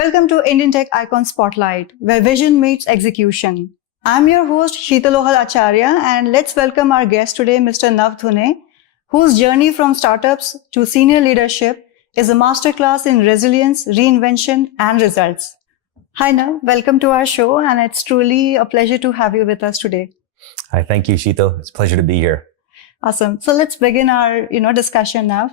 Welcome to Indian Tech Icon Spotlight, where vision meets execution. I'm your host, Sheetalohal Acharya, and let's welcome our guest today, Mr. Nav Dhunay, whose journey from startups to senior leadership is a masterclass in resilience, reinvention, and results. Hi, Nav. Welcome to our show, and it's truly a pleasure to have you with us today. Hi, thank you, Sheetal. It's a pleasure to be here. Awesome. So let's begin our, discussion now.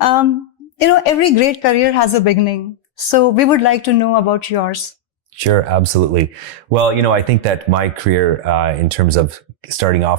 Every great career has a beginning. So we would like to know about yours. Sure, absolutely. Well, I think that my career, in terms of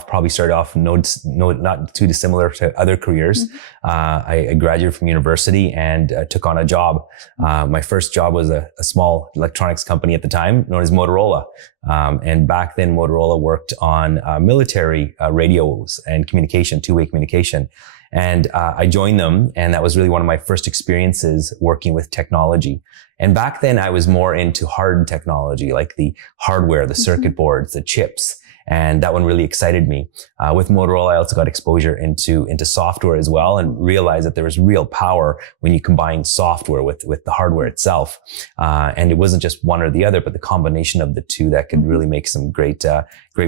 probably started off not too dissimilar to other careers. Mm-hmm. I graduated from university and took on a job. My first job was a small electronics company at the time known as Motorola. And back then Motorola worked on military radios and communication, two-way communication. And I joined them, and that was really one of my first experiences working with technology. And back then I was more into hard technology, like the hardware, the circuit boards, the chips. And that one really excited me. With Motorola, I also got exposure into software as well, and realized that there was real power when you combine software with the hardware itself. And it wasn't just one or the other, but the combination of the two that could really make some great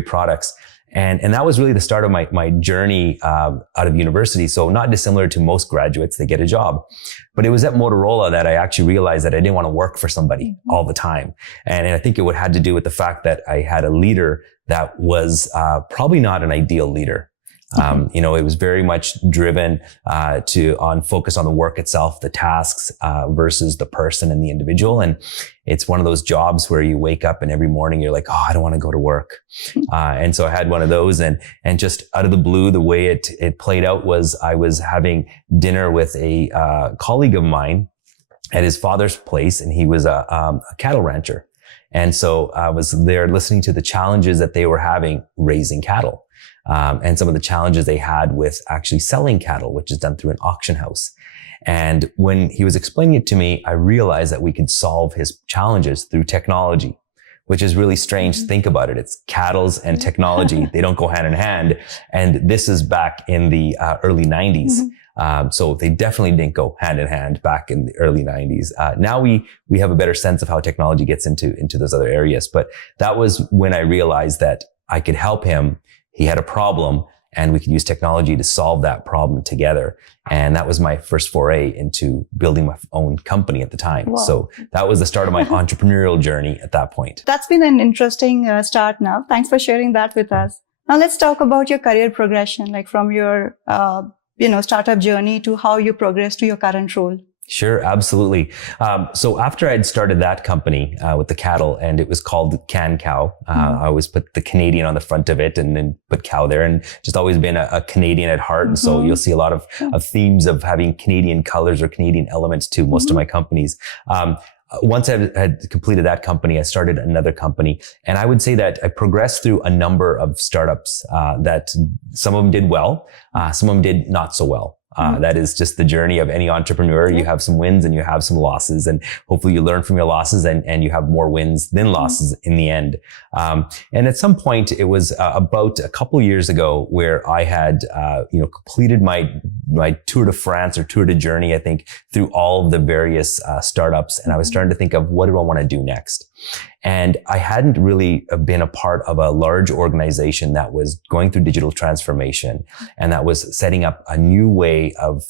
products. And that was really the start of my journey out of university. So not dissimilar to most graduates, they get a job. But it was at Motorola that I actually realized that I didn't want to work for somebody all the time. And I think it had to do with the fact that I had a leader that was probably not an ideal leader. It was very much driven on focus on the work itself, the tasks versus the person and the individual. And it's one of those jobs where you wake up and every morning you're like, I don't want to go to work. And so I had one of those, and just out of the blue, the way it played out was I was having dinner with a colleague of mine at his father's place, and he was a cattle rancher. And so I was there listening to the challenges that they were having raising cattle. And some of the challenges they had with actually selling cattle, which is done through an auction house. And when he was explaining it to me, I realized that we could solve his challenges through technology, which is really strange to think about it. It's cattle and technology. They don't go hand in hand. And this is back in the early 90s. So they definitely didn't go hand in hand back in the early 90s. Now we have a better sense of how technology gets into those other areas. But that was when I realized that I could help him. He had a problem, and we could use technology to solve that problem together. And that was my first foray into building my own company at the time. Wow. So that was the start of my entrepreneurial journey at that point. That's been an interesting start now. Thanks for sharing that with us. Now let's talk about your career progression, like from your, startup journey to how you progressed to your current role. Sure, absolutely. So after I'd started that company with the cattle, and it was called Can Cow, I always put the Canadian on the front of it and then put cow there, and just always been a Canadian at heart. And so you'll see a lot of themes of having Canadian colors or Canadian elements to most of my companies. Once I had completed that company, I started another company. And I would say that I progressed through a number of startups that some of them did well, some of them did not so well. That is just the journey of any entrepreneur. You have some wins and you have some losses, and hopefully you learn from your losses and you have more wins than losses in the end. And at some point, it was about a couple of years ago where I had, completed my tour de France or tour de journey, I think, through all of the various startups. And I was starting to think of, what do I want to do next? And I hadn't really been a part of a large organization that was going through digital transformation and that was setting up a new way of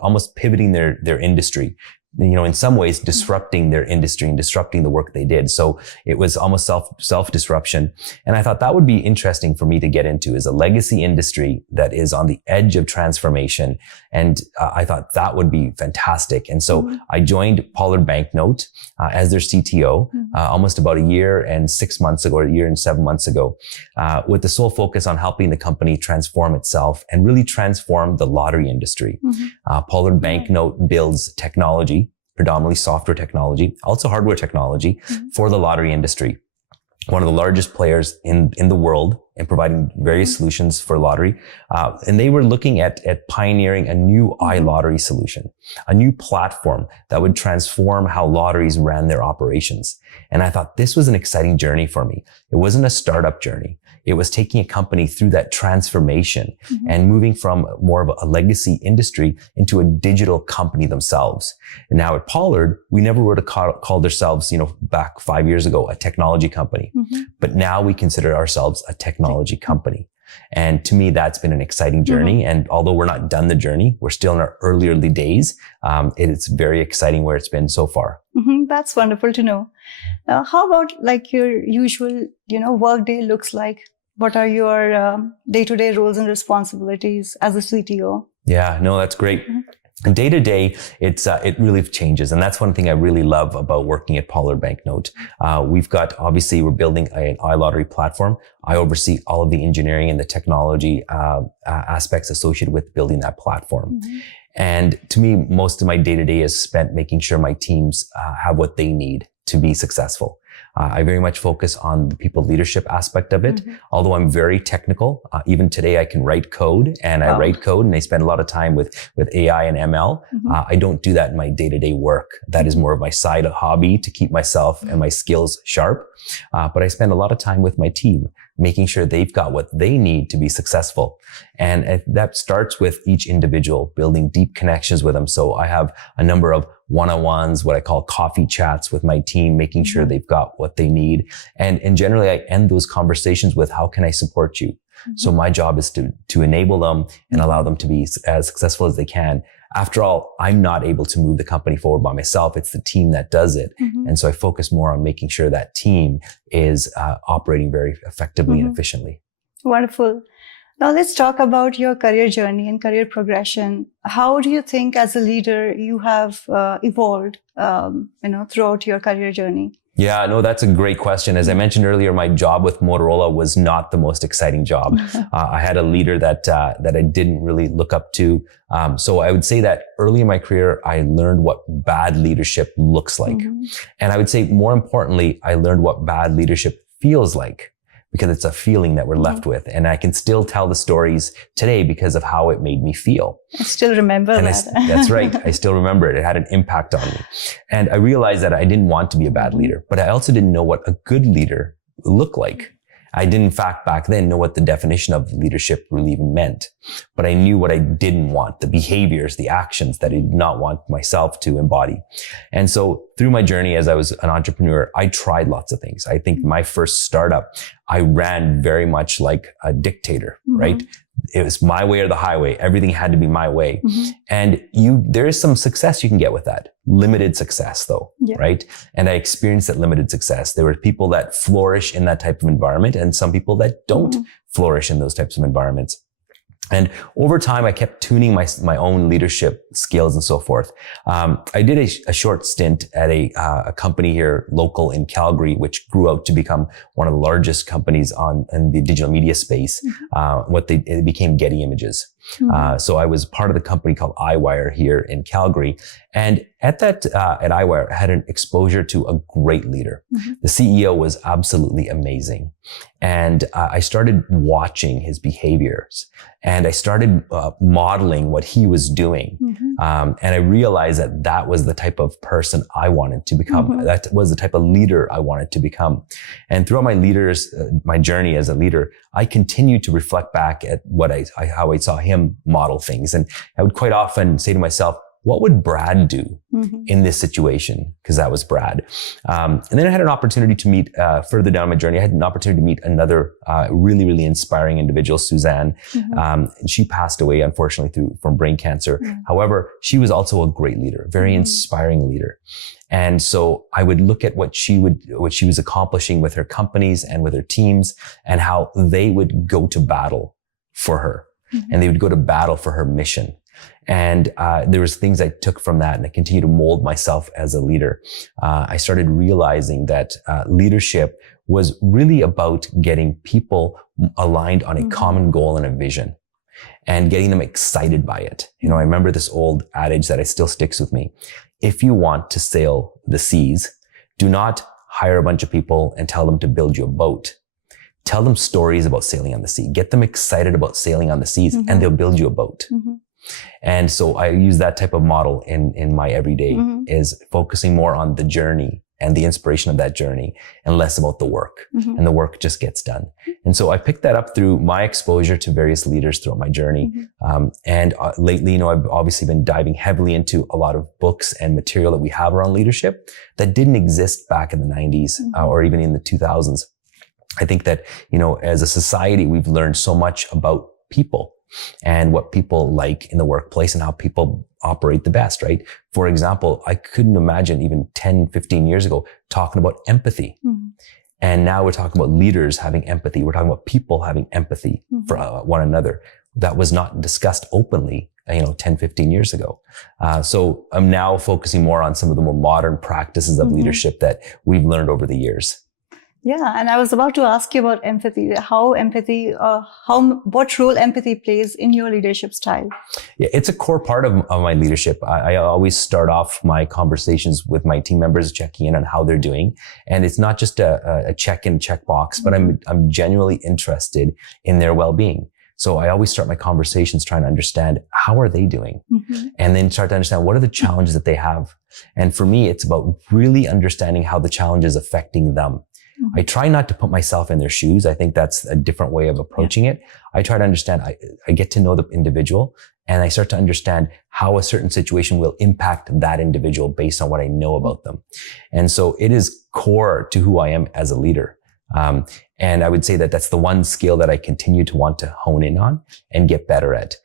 almost pivoting their industry. In some ways disrupting their industry and disrupting the work they did. So it was almost self-disruption. And I thought that would be interesting for me to get into, is a legacy industry that is on the edge of transformation. And I thought that would be fantastic. And so I joined Pollard Banknote as their CTO almost about a year and 6 months ago, or a year and 7 months ago, with the sole focus on helping the company transform itself and really transform the lottery industry. Pollard Banknote builds technology, predominantly software technology, also hardware technology for the lottery industry. One of the largest players in the world and providing various solutions for lottery. And they were looking at pioneering a new iLottery solution, a new platform that would transform how lotteries ran their operations. And I thought this was an exciting journey for me. It wasn't a startup journey. It was taking a company through that transformation and moving from more of a legacy industry into a digital company themselves. And now at Pollard, we never would have called ourselves, back 5 years ago, a technology company. But now we consider ourselves a technology company. And to me, that's been an exciting journey. And although we're not done the journey, we're still in our early days. It's very exciting where it's been so far. That's wonderful to know. How about like your usual, work day looks like? What are your day-to-day roles and responsibilities as a CTO? Yeah, no, that's great. Day to day, it really changes. And that's one thing I really love about working at Pollard Banknote. We're building an iLottery platform. I oversee all of the engineering and the technology aspects associated with building that platform. And to me, most of my day to day is spent making sure my teams have what they need to be successful. I very much focus on the people leadership aspect of it. Although I'm very technical, even today I can write code and I write code and I spend a lot of time with AI and ML. I don't do that in my day-to-day work. That is more of my side hobby to keep myself and my skills sharp. But I spend a lot of time with my team, making sure they've got what they need to be successful. And that starts with each individual, building deep connections with them. So I have a number of one-on-ones, what I call coffee chats with my team, making sure they've got what they need. And generally I end those conversations with, how can I support you? So my job is to enable them and allow them to be as successful as they can. After all, I'm not able to move the company forward by myself. It's the team that does it. And so I focus more on making sure that team is operating very effectively and efficiently. Wonderful. Now let's talk about your career journey and career progression. How do you think as a leader you have evolved, throughout your career journey? Yeah, no, that's a great question. As I mentioned earlier, my job with Motorola was not the most exciting job. I had a leader that I didn't really look up to. So I would say that early in my career, I learned what bad leadership looks like. And I would say more importantly, I learned what bad leadership feels like, because it's a feeling that we're left with. And I can still tell the stories today because of how it made me feel. I still remember that. That's right. I still remember it. It had an impact on me. And I realized that I didn't want to be a bad leader, but I also didn't know what a good leader looked like. I didn't, in fact, back then know what the definition of leadership really even meant. But I knew what I didn't want, the behaviors, the actions that I did not want myself to embody. And so through my journey as I was an entrepreneur, I tried lots of things. I think my first startup, I ran very much like a dictator, right? It was my way or the highway. Everything had to be my way. And there is some success you can get with that. Limited success though, right? And I experienced that limited success. There were people that flourish in that type of environment and some people that don't flourish in those types of environments. And over time, I kept tuning my own leadership skills and so forth. I did a short stint at a company here local in Calgary, which grew out to become one of the largest companies in the digital media space. It became Getty Images. So I was part of the company called iWire here in Calgary. And at iWire, I had an exposure to a great leader. The CEO was absolutely amazing. And I started watching his behaviors and I started modeling what he was doing. And I realized that was the type of person I wanted to become. That was the type of leader I wanted to become. And throughout my journey as a leader, I continued to reflect back at how I saw him model things. And I would quite often say to myself, what would Brad do in this situation? Because that was Brad. And then I had an opportunity to meet, further down my journey, I had an opportunity to meet another really, really inspiring individual, Suzanne. And she passed away, unfortunately, from brain cancer. However, she was also a great leader, very inspiring leader. And so I would look at what she was accomplishing with her companies and with her teams and how they would go to battle for her. And they would go to battle for her mission. And there was things I took from that, and I continue to mold myself as a leader. I started realizing that leadership was really about getting people aligned on a common goal and a vision and getting them excited by it. I remember this old adage that still sticks with me. If you want to sail the seas, do not hire a bunch of people and tell them to build you a boat. tell them stories about sailing on the sea, get them excited about sailing on the seas, and they'll build you a boat. And so I use that type of model in my everyday, is focusing more on the journey and the inspiration of that journey and less about the work. And the work just gets done. And so I picked that up through my exposure to various leaders throughout my journey. And lately, I've obviously been diving heavily into a lot of books and material that we have around leadership that didn't exist back in the 90s or even in the 2000s. I think that, as a society, we've learned so much about people and what people like in the workplace and how people operate the best, right? For example, I couldn't imagine even 10, 15 years ago talking about empathy. And now we're talking about leaders having empathy. We're talking about people having empathy for one another. That was not discussed openly, 10, 15 years ago. So I'm now focusing more on some of the more modern practices of leadership that we've learned over the years. Yeah, and I was about to ask you about empathy. What role empathy plays in your leadership style? Yeah, it's a core part of my leadership. I always start off my conversations with my team members, checking in on how they're doing, and it's not just a check-in, checkbox, but I'm genuinely interested in their well-being. So I always start my conversations trying to understand how are they doing, and then start to understand what are the challenges that they have. And for me, it's about really understanding how the challenge is affecting them. I try not to put myself in their shoes. I think that's a different way of approaching it. I try to understand, I get to know the individual, and I start to understand how a certain situation will impact that individual based on what I know about them. And so it is core to who I am as a leader. And I would say that that's the one skill that I continue to want to hone in on and get better at.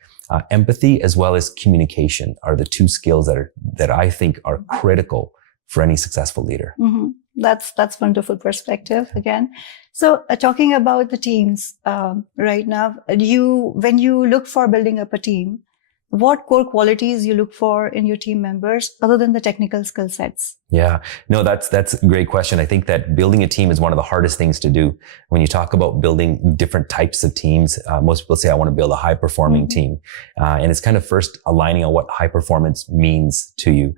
Empathy as well as communication are the two skills that I think are critical for any successful leader. That's wonderful perspective again. So talking about the teams right now, when you look for building up a team, what core qualities you look for in your team members other than the technical skill sets? Yeah, no, that's a great question. I think that building a team is one of the hardest things to do. When you talk about building different types of teams, most people say, I want to build a high performing team. And it's kind of first aligning on what high performance means to you.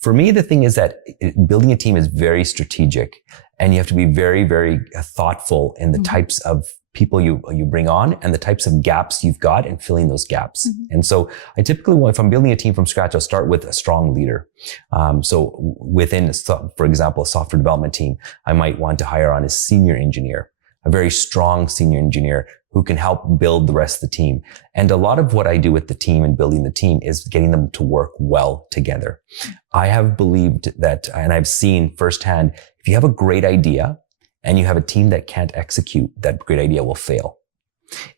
For me, the thing is that building a team is very strategic, and you have to be very, very thoughtful in the types of people you bring on and the types of gaps you've got and filling those gaps. And so I typically, if I'm building a team from scratch, I'll start with a strong leader. So within, for example, a software development team, I might want to hire on a senior engineer, a very strong senior engineer who can help build the rest of the team. And a lot of what I do with the team and building the team is getting them to work well together. I have believed that, and I've seen firsthand, if you have a great idea and you have a team that can't execute, that great idea will fail.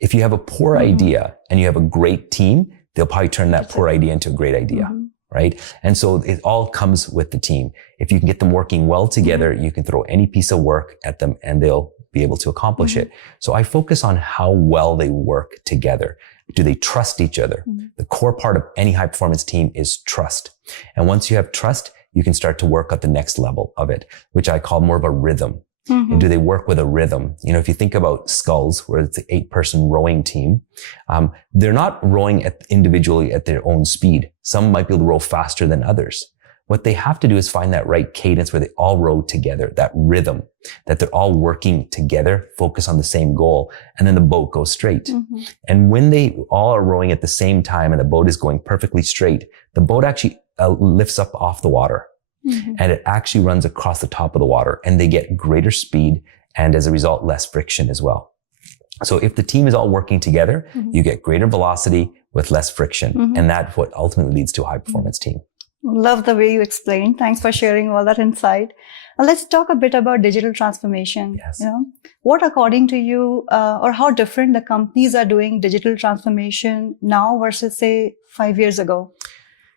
If you have a poor idea and you have a great team, they'll probably turn that poor idea into a great idea. Right? And so it all comes with the team. If you can get them working well together, you can throw any piece of work at them and they'll be able to accomplish it. So I focus on how well they work together. Do they trust each other? The core part of any high performance team is trust. And once you have trust, you can start to work at the next level of it, which I call more of a rhythm. And do they work with a rhythm? If you think about sculls, where it's an 8-person rowing team, they're not rowing individually at their own speed. Some might be able to row faster than others. What they have to do is find that right cadence where they all row together, that rhythm, that they're all working together, focus on the same goal, and then the boat goes straight. And when they all are rowing at the same time and the boat is going perfectly straight, the boat actually lifts up off the water. And it actually runs across the top of the water, and they get greater speed and as a result, less friction as well. So if the team is all working together, you get greater velocity with less friction. And that's what ultimately leads to a high performance team. Love the way you explained. Thanks for sharing all that insight. Let's talk a bit about digital transformation. Yes. What, according to you, or how different the companies are doing digital transformation now versus, say, 5 years ago?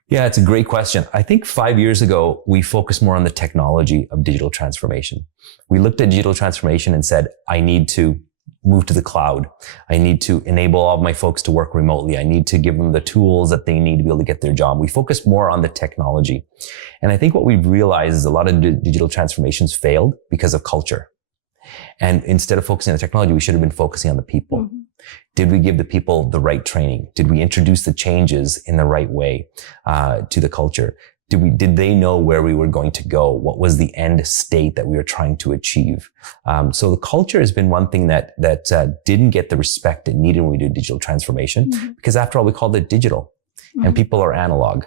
Yeah, it's a great question. I think 5 years ago, we focused more on the technology of digital transformation. We looked at digital transformation and said, I need to move to the cloud. I need to enable all of my folks to work remotely. I need to give them the tools that they need to be able to get their job. We focus more on the technology. And I think what we've realized is a lot of digital transformations failed because of culture. And instead of focusing on the technology, we should have been focusing on the people. Did we give the people the right training? Did we introduce the changes in the right way to the culture? did they know where we were going to go? What was the end state that we were trying to achieve? So the culture has been one thing that didn't get the respect it needed when we do digital transformation, because after all, we called it digital and people are analog.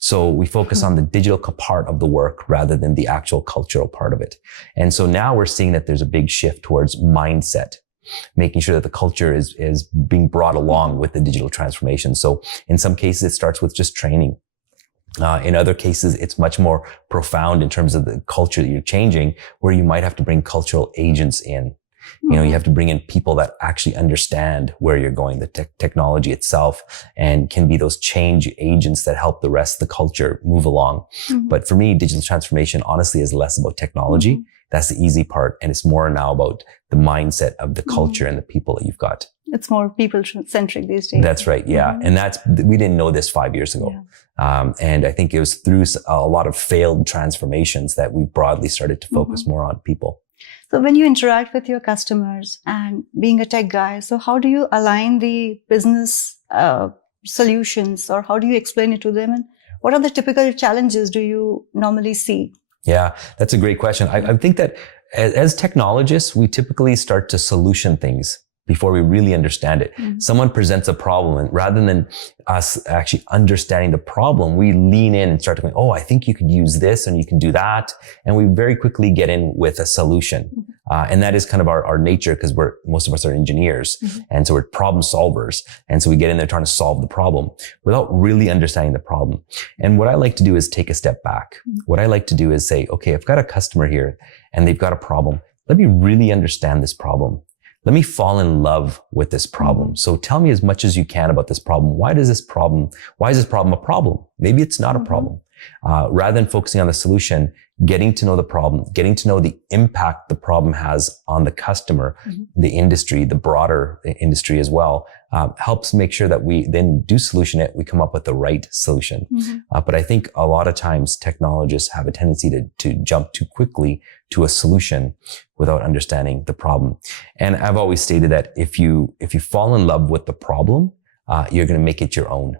So we focus on the digital part of the work rather than the actual cultural part of it. And so now we're seeing that there's a big shift towards mindset, making sure that the culture is being brought along with the digital transformation. So in some cases, it starts with just training. In other cases, it's much more profound in terms of the culture that you're changing, where you might have to bring cultural agents in. You know, you have to bring in people that actually understand where you're going, the technology itself, and can be those change agents that help the rest of the culture move along. But for me, digital transformation honestly is less about technology. That's the easy part. And it's more now about the mindset of the culture and the people that you've got. It's more people-centric these days. That's right. Yeah. And we didn't know this 5 years ago. Yeah. And I think it was through a lot of failed transformations that we broadly started to focus more on people. So when you interact with your customers and being a tech guy, so how do you align the business solutions, or how do you explain it to them? And what are the typical challenges do you normally see? Yeah, that's a great question. I think that as technologists, we typically start to solution things before we really understand it. Someone presents a problem, and rather than us actually understanding the problem, we lean in and start to go, oh, I think you could use this and you can do that. And we very quickly get in with a solution. And that is kind of our nature, because most of us are engineers. And so we're problem solvers. And so we get in there trying to solve the problem without really understanding the problem. And what I like to do is take a step back. What I like to do is say, okay, I've got a customer here and they've got a problem. Let me really understand this problem. Let me fall in love with this problem. So tell me as much as you can about this problem. Why is this problem a problem? Maybe it's not a problem. Rather than focusing on the solution, getting to know the problem, getting to know the impact the problem has on the customer, the industry, the broader industry as well, helps make sure that we then do solution it. We come up with the right solution. But I think a lot of times technologists have a tendency to jump too quickly to a solution without understanding the problem. And I've always stated that if you fall in love with the problem, you're going to make it your own.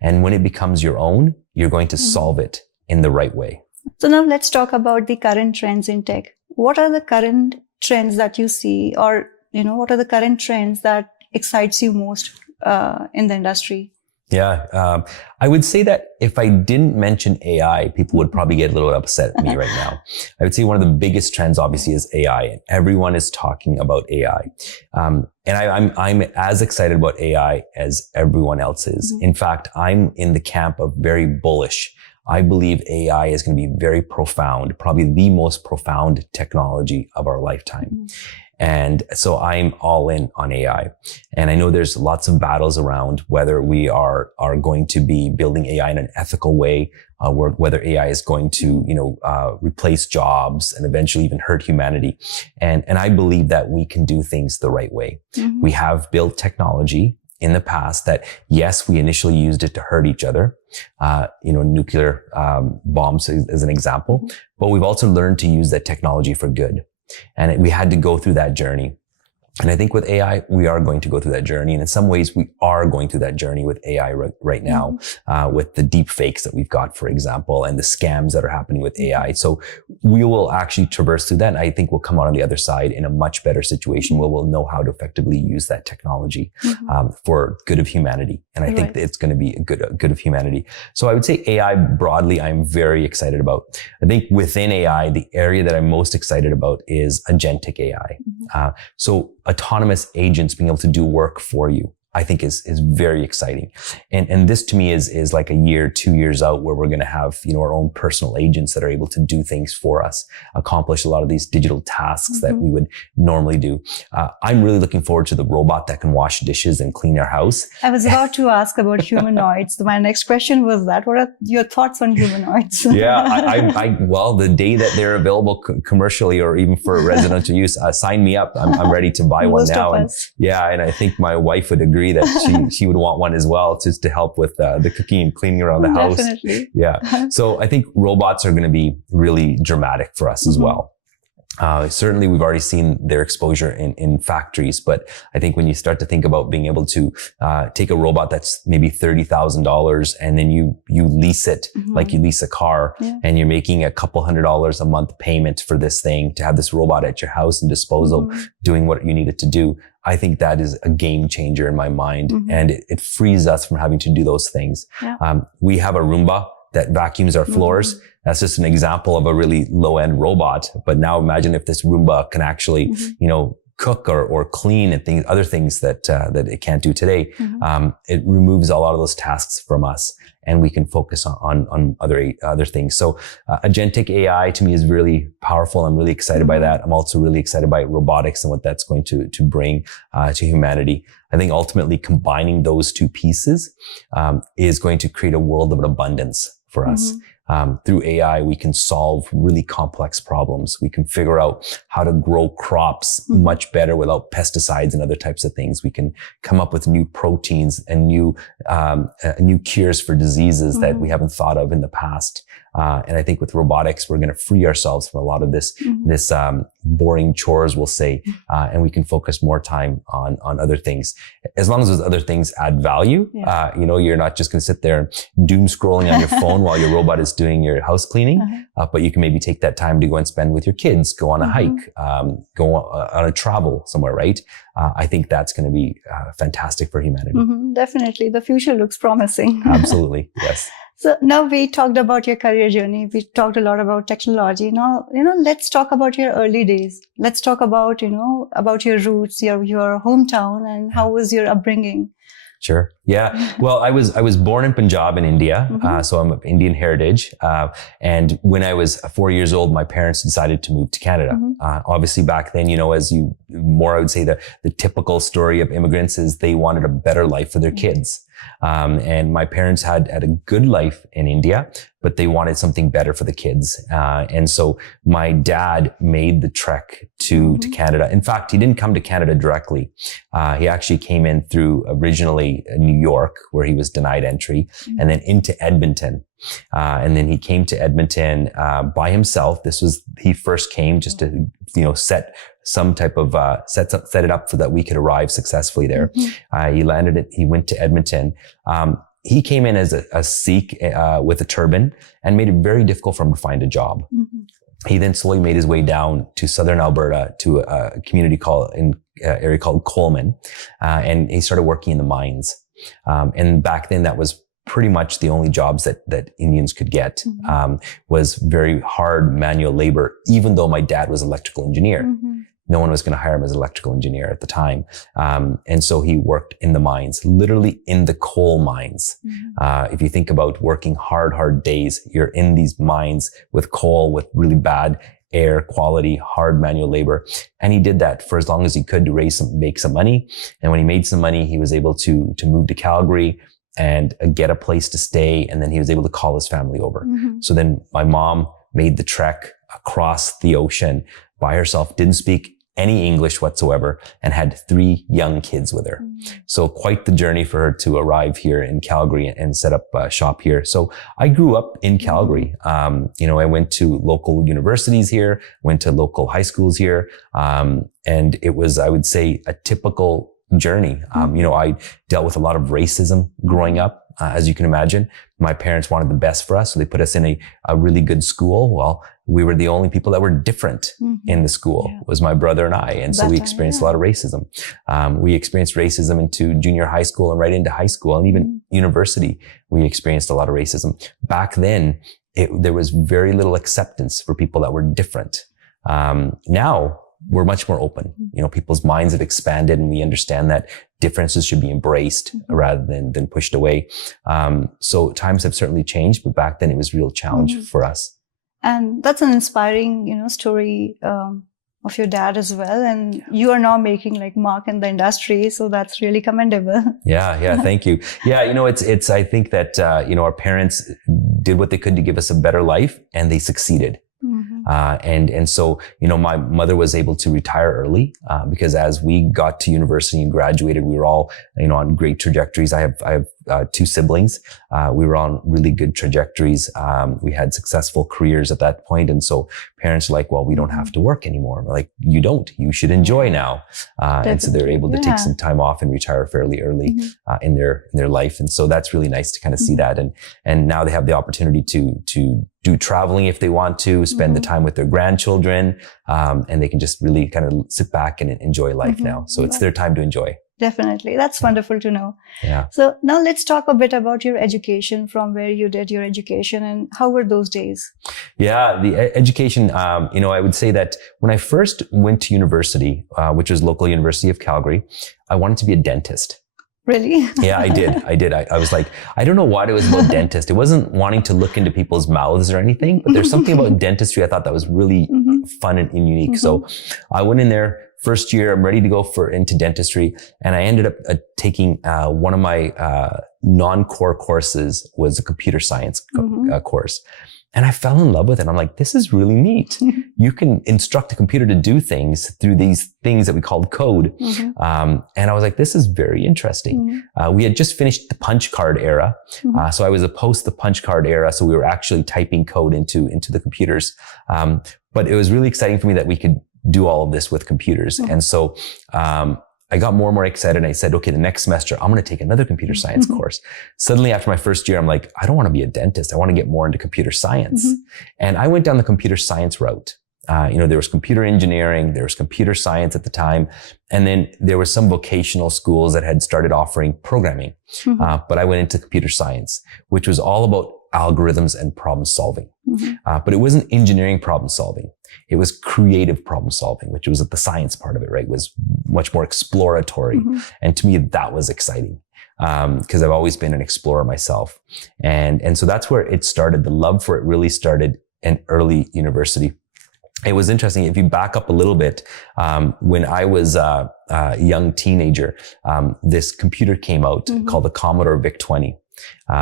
And when it becomes your own, you're going to solve it in the right way. So now let's talk about the current trends in tech. What are the current trends that you see, or, what are the current trends that excites you most in the industry? Yeah. I would say that if I didn't mention AI, people would probably get a little upset at me right now. I would say one of the biggest trends obviously is AI, and everyone is talking about AI. And I'm as excited about AI as everyone else is. In fact, I'm in the camp of very bullish. I believe AI is going to be very profound, probably the most profound technology of our lifetime. And so I'm all in on AI. And I know there's lots of battles around whether we are going to be building AI in an ethical way, whether AI is going to, replace jobs and eventually even hurt humanity. And I believe that we can do things the right way. We have built technology in the past that, yes, we initially used it to hurt each other, nuclear bombs as an example, but we've also learned to use that technology for good. And we had to go through that journey. And I think with AI, we are going to go through that journey. And in some ways, we are going through that journey with AI right now, with the deep fakes that we've got, for example, and the scams that are happening with AI. So we will actually traverse through that. And I think we'll come out on the other side in a much better situation where we'll know how to effectively use that technology for good of humanity. And I think that it's going to be a good of humanity. So I would say AI broadly, I'm very excited about. I think within AI, the area that I'm most excited about is agentic AI. So autonomous agents being able to do work for you, I think is very exciting. And this to me is like a year, 2 years out, where we're going to have, our own personal agents that are able to do things for us, accomplish a lot of these digital tasks that we would normally do. I'm really looking forward to the robot that can wash dishes and clean our house. I was about to ask about humanoids. My next question was that. What are your thoughts on humanoids? Yeah, well, the day that they're available commercially or even for residential use, sign me up. I'm ready to buy one now. And I think my wife would agree that she would want one as well, just to help with the cooking and cleaning around the house. Definitely. Yeah. So I think robots are going to be really dramatic for us as well. Certainly, we've already seen their exposure in factories, but I think when you start to think about being able to take a robot that's maybe $30,000 and then you lease it like you lease a car, and you're making a couple $100s a month payment for this thing to have this robot at your house and disposal, doing what you need it to do. I think that is a game changer in my mind, and it frees us from having to do those things. We have a Roomba that vacuums our floors. That's just an example of a really low-end robot. But now imagine if this Roomba can actually, cook or clean and other things that it can't do today. It removes a lot of those tasks from us, and we can focus on other things. So agentic AI to me is really powerful. I'm really excited by that. I'm also really excited by robotics and what that's going to bring to humanity. I think ultimately combining those two pieces is going to create a world of abundance for us. Through AI, we can solve really complex problems. We can figure out how to grow crops much better without pesticides and other types of things. We can come up with new proteins and new cures for diseases that we haven't thought of in the past. And I think with robotics, we're going to free ourselves from a lot of this boring chores, we'll say, and we can focus more time on other things. As long as those other things add value, you're not just going to sit there doom scrolling on your phone while your robot is doing your house cleaning, but you can maybe take that time to go and spend with your kids, go on a hike, go on a travel somewhere, right? I think that's going to be fantastic for humanity. Definitely. The future looks promising. Absolutely. Yes. So now we talked about your career journey. We talked a lot about technology. Now, let's talk about your early days. Let's talk about, about your roots, your hometown, and how was your upbringing? Sure. Yeah. Well, I was born in Punjab in India. So I'm of Indian heritage. And when I was 4 years old, my parents decided to move to Canada. Obviously back then, I would say the typical story of immigrants is they wanted a better life for their kids. And my parents had a good life in India, but they wanted something better for the kids. And so my dad made the trek to Canada. In fact, he didn't come to Canada directly. He actually came in through originally New York, where he was denied entry, and then into Edmonton. And then he came to Edmonton by himself. He first came just to, set some type of set it up so that we could arrive successfully there. He went to Edmonton. He came in as a Sikh with a turban and made it very difficult for him to find a job. He then slowly made his way down to southern Alberta to a community area called Coleman, and he started working in the mines. And back then, that was pretty much the only jobs that Indians could get, was very hard manual labor, even though my dad was an electrical engineer. No one was going to hire him as an electrical engineer at the time. And so he worked in the mines, literally in the coal mines. If you think about working hard days, you're in these mines with coal, with really bad air quality, hard manual labor. And he did that for as long as he could to make some money. And when he made some money, he was able to move to Calgary and get a place to stay. And then he was able to call his family over. So then my mom made the trek across the ocean by herself, didn't speak any English whatsoever, and had 3 young kids with her. So quite the journey for her to arrive here in Calgary and set up shop here. So I grew up in Calgary. I went to local universities here, went to local high schools here. And it was, I would say, a typical journey. I dealt with a lot of racism growing up. As you can imagine, my parents wanted the best for us. So they put us in a really good school. Well, we were the only people that were different in the school. It was my brother and I. And so we experienced a lot of racism. We experienced racism into junior high school and right into high school, and even university. We experienced a lot of racism. Back then, there was very little acceptance for people that were different. Now, we're much more open. People's minds have expanded, and we understand that differences should be embraced rather than pushed away. So times have certainly changed, but back then it was a real challenge for us. And that's an inspiring, story of your dad as well. And you are now making mark in the industry, so that's really commendable. Yeah, thank you. Yeah, it's. I think that our parents did what they could to give us a better life, and they succeeded. And so, my mother was able to retire early, because as we got to university and graduated, we were all, on great trajectories. I have two siblings. We were on really good trajectories. We had successful careers at that point. And so parents are like, well, we don't have to work anymore. We're like, you don't, you should enjoy now. And so they're able to take some time off and retire fairly early in their life. And so that's really nice to kind of see that. And now they have the opportunity to do traveling if they want to, spend the time with their grandchildren, and they can just really kind of sit back and enjoy life now. So it's their time to enjoy. Definitely. That's wonderful to know. Yeah. So now let's talk a bit about your education, from where you did your education and how were those days? Yeah, the education, I would say that when I first went to university, which was local University of Calgary, I wanted to be a dentist. Really? Yeah, I did. I was like, I don't know what it was about dentist. It wasn't wanting to look into people's mouths or anything, but there's something about dentistry I thought that was really fun and unique. So I went in there. First year, I'm ready to go into dentistry. And I ended up taking one of my non-core courses was a computer science course. And I fell in love with it. I'm like, this is really neat. You can instruct a computer to do things through these things that we called code. And I was like, this is very interesting. We had just finished the punch card era. So I was post the punch card era. So we were actually typing code into the computers. But it was really exciting for me that we could do all of this with computers. And so, I got more and more excited and I said, okay, the next semester, I'm going to take another computer science course. Suddenly after my first year, I'm like, I don't want to be a dentist. I want to get more into computer science. And I went down the computer science route. There was computer engineering, there was computer science at the time. And then there were some vocational schools that had started offering programming. But I went into computer science, which was all about algorithms and problem solving. But it wasn't engineering problem solving. It was creative problem solving, which was the science part of it, right? Was much more exploratory. And to me, that was exciting. Because I've always been an explorer myself. And so that's where it started. The love for it really started in early university. It was interesting. If you back up a little bit, when I was a young teenager, this computer came out called the Commodore VIC-20.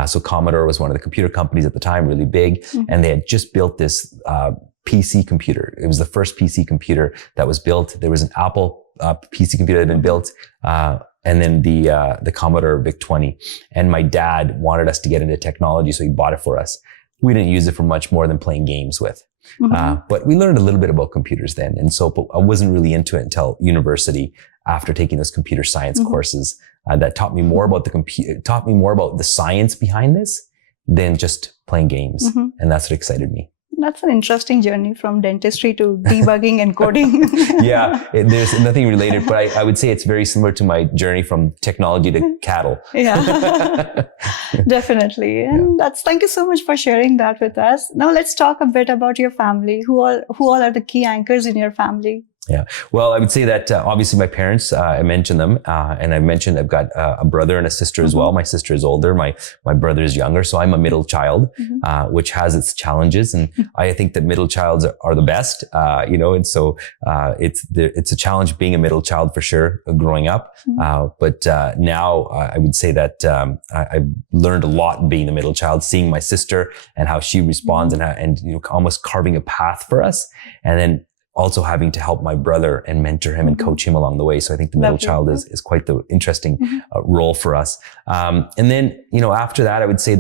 So Commodore was one of the computer companies at the time, really big, and they had just built this PC computer. It was the first PC computer that was built. There was an Apple PC computer that had been built, and then the Commodore VIC-20. And my dad wanted us to get into technology, so he bought it for us. We didn't use it for much more than playing games with. But we learned a little bit about computers then. And so I wasn't really into it until university after taking those computer science courses that taught me more about the science behind this than just playing games. And that's what excited me. That's an interesting journey from dentistry to debugging and coding. Yeah, there's nothing related, but I would say it's very similar to my journey from technology to cattle. Yeah, definitely. And thank you so much for sharing that with us. Now let's talk a bit about your family. Who all are the key anchors in your family? Yeah. Well, I would say that obviously my parents, I mentioned them, and I mentioned I've got a brother and a sister as well. My sister is older. My brother is younger. So I'm a middle child, which has its challenges. And I think that middle childs are the best, and so it's a challenge being a middle child for sure, growing up. But now I would say that I've learned a lot being the middle child, seeing my sister and how she responds and almost carving a path for us. And then also having to help my brother and mentor him and coach him along the way. So I think the middle child is quite the interesting role for us. And then, after that, I would say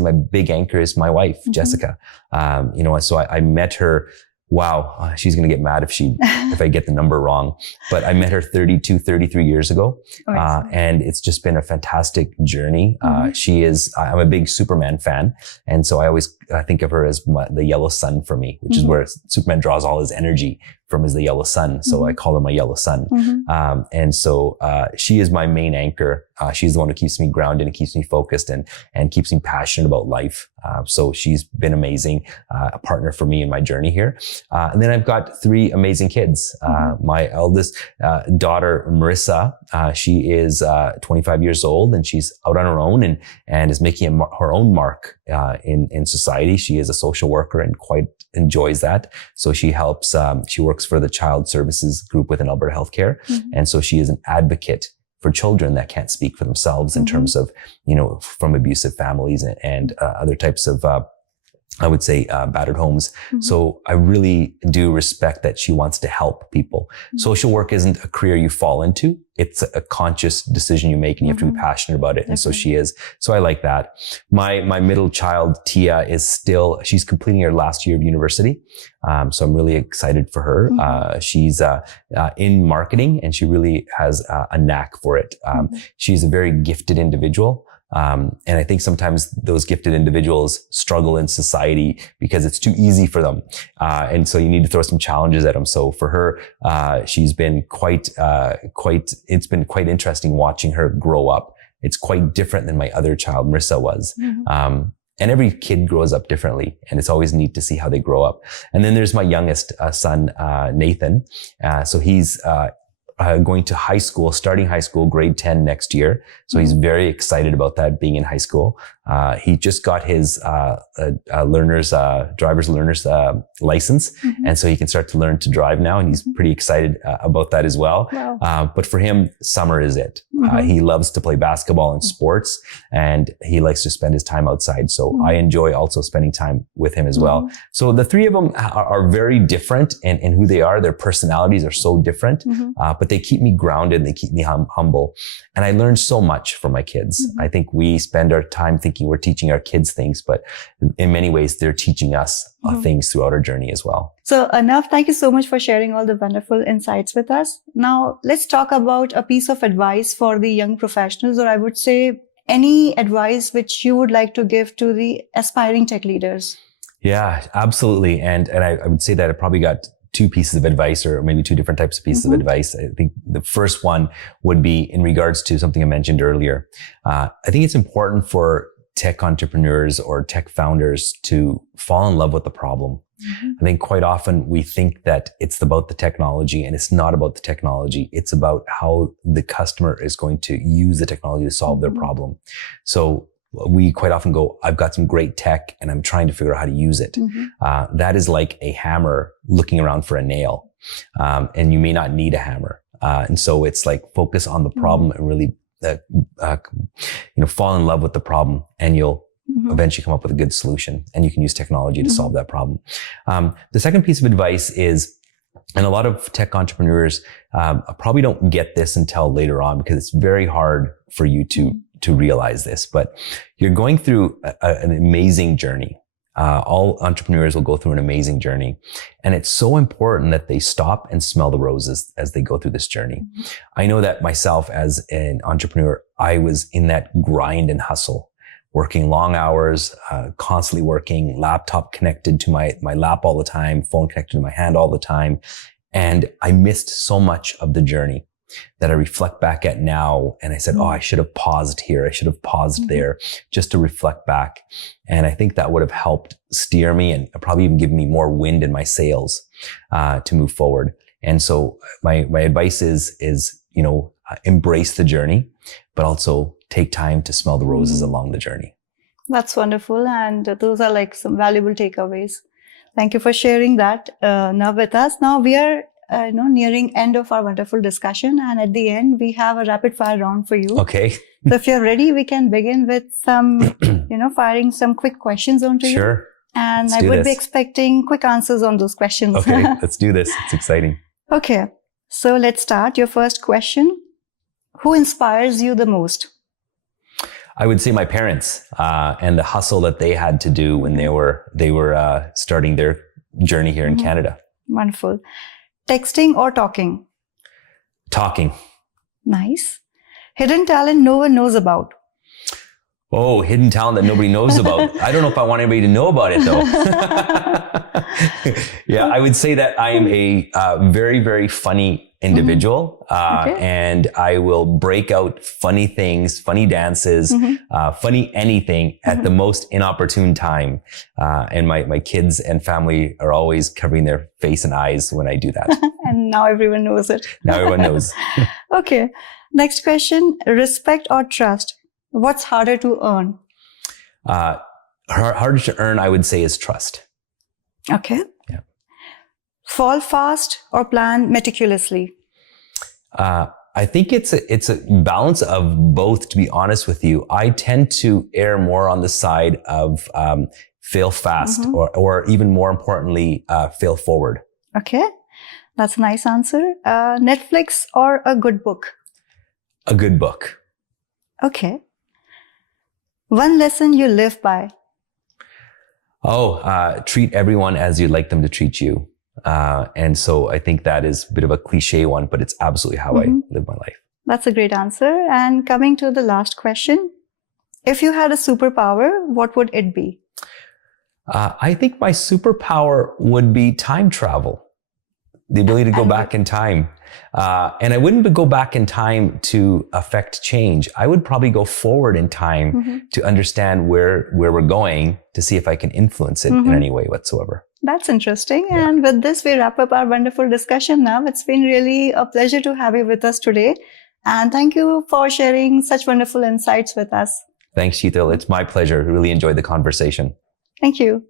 my big anchor is my wife, Jessica. So I met her. Wow, she's going to get mad if I get the number wrong. But I met her 33 years ago. And it's just been a fantastic journey. I'm a big Superman fan. And so I always think of her as the yellow sun for me, which is where Superman draws all his energy from, is the yellow sun. So I call her my yellow sun. And so she is my main anchor. She's the one who keeps me grounded and keeps me focused and keeps me passionate about life. So she's been amazing, a partner for me in my journey here. And then I've got 3 amazing kids. My eldest daughter, Marissa, she is 25 years old and she's out on her own and is making her own mark in society. She is a social worker and quite enjoys that. So she helps, she works for the child services group within Alberta Healthcare. And so she is an advocate for children that can't speak for themselves in terms of, from abusive families and other types of I would say, battered homes. So I really do respect that she wants to help people. Social work isn't a career you fall into. It's a conscious decision you make, and you have to be passionate about it. And so she is. So I like that. My middle child, Tia, she's completing her last year of university. So I'm really excited for her. She's in marketing, and she really has a knack for it. She's a very gifted individual. And I think sometimes those gifted individuals struggle in society because it's too easy for them. And so you need to throw some challenges at them. So for her, she's been it's been quite interesting watching her grow up. It's quite different than my other child, Marissa, was. And every kid grows up differently, and it's always neat to see how they grow up. And then there's my youngest son, Nathan. So he's going to high school, starting high school, grade 10 next year. So he's very excited about that, being in high school. He just got his driver's learner's license. And so he can start to learn to drive now. And he's pretty excited about that as well. Wow. But for him, summer is it. He loves to play basketball and sports, and he likes to spend his time outside. So I enjoy also spending time with him as well. So the three of them are very different in who they are. Their personalities are so different, but they keep me grounded and they keep me humble. And I learned so much from my kids. I think we spend our time thinking we're teaching our kids things, but in many ways, they're teaching us things throughout our journey as well. So Nav, thank you so much for sharing all the wonderful insights with us. Now, let's talk about a piece of advice for the young professionals, or I would say any advice which you would like to give to the aspiring tech leaders. Yeah, absolutely. And I would say that I probably got two pieces of advice, or maybe two different types of pieces of advice. I think the first one would be in regards to something I mentioned earlier. I think it's important for tech entrepreneurs or tech founders to fall in love with the problem. I think quite often we think that it's about the technology, and it's not about the technology. It's about how the customer is going to use the technology to solve their problem. So we quite often go, I've got some great tech and I'm trying to figure out how to use it. That is like a hammer looking around for a nail. And you may not need a hammer. And so it's like focus on the problem and really, fall in love with the problem, and you'll eventually come up with a good solution, and you can use technology to solve that problem. The second piece of advice is, and a lot of tech entrepreneurs probably don't get this until later on, because it's very hard for you to realize this, but you're going through an amazing journey. All entrepreneurs will go through an amazing journey. And it's so important that they stop and smell the roses as they go through this journey. I know that myself as an entrepreneur, I was in that grind and hustle, working long hours, constantly working, laptop connected to my lap all the time, phone connected to my hand all the time. And I missed so much of the journey that I reflect back at now. And I said, I should have paused here. I should have paused there, just to reflect back. And I think that would have helped steer me, and probably even give me more wind in my sails, to move forward. And so my advice is, embrace the journey, but also take time to smell the roses along the journey. That's wonderful. And those are like some valuable takeaways. Thank you for sharing that now with us. Now we are nearing end of our wonderful discussion. And at the end, we have a rapid fire round for you. Okay. So if you're ready, we can begin with some, firing some quick questions onto you. Sure. And I would be expecting quick answers on those questions. Okay, let's do this. It's exciting. Okay. So let's start. Your first question. Who inspires you the most? I would say my parents, and the hustle that they had to do when they were starting their journey here in Canada. Wonderful. Texting or talking? Talking. Nice. Hidden talent no one knows about? Oh, hidden talent that nobody knows about. I don't know if I want anybody to know about it, though. Yeah, I would say that I am a very, very funny individual. And I will break out funny things, funny dances, funny anything at the most inopportune time. And my kids and family are always covering their face and eyes when I do that. And now everyone knows it. Now everyone knows. Okay. Next question. Respect or trust? What's harder to earn? Harder to earn, I would say, is trust. Okay. Yeah. Fall fast or plan meticulously? I think it's a balance of both, to be honest with you. I tend to err more on the side of fail fast, or even more importantly, fail forward. Okay. That's a nice answer. Netflix or a good book? A good book. Okay. One lesson you live by? Treat everyone as you'd like them to treat you. And so I think that is a bit of a cliche one, but it's absolutely how I live my life. That's a great answer. And coming to the last question, if you had a superpower, what would it be? I think my superpower would be time travel. The ability to go back in time. And I wouldn't go back in time to affect change. I would probably go forward in time to understand where we're going, to see if I can influence it in any way whatsoever. That's interesting. Yeah. And with this, we wrap up our wonderful discussion now. It's been really a pleasure to have you with us today. And thank you for sharing such wonderful insights with us. Thanks, Sheetal. It's my pleasure. Really enjoyed the conversation. Thank you.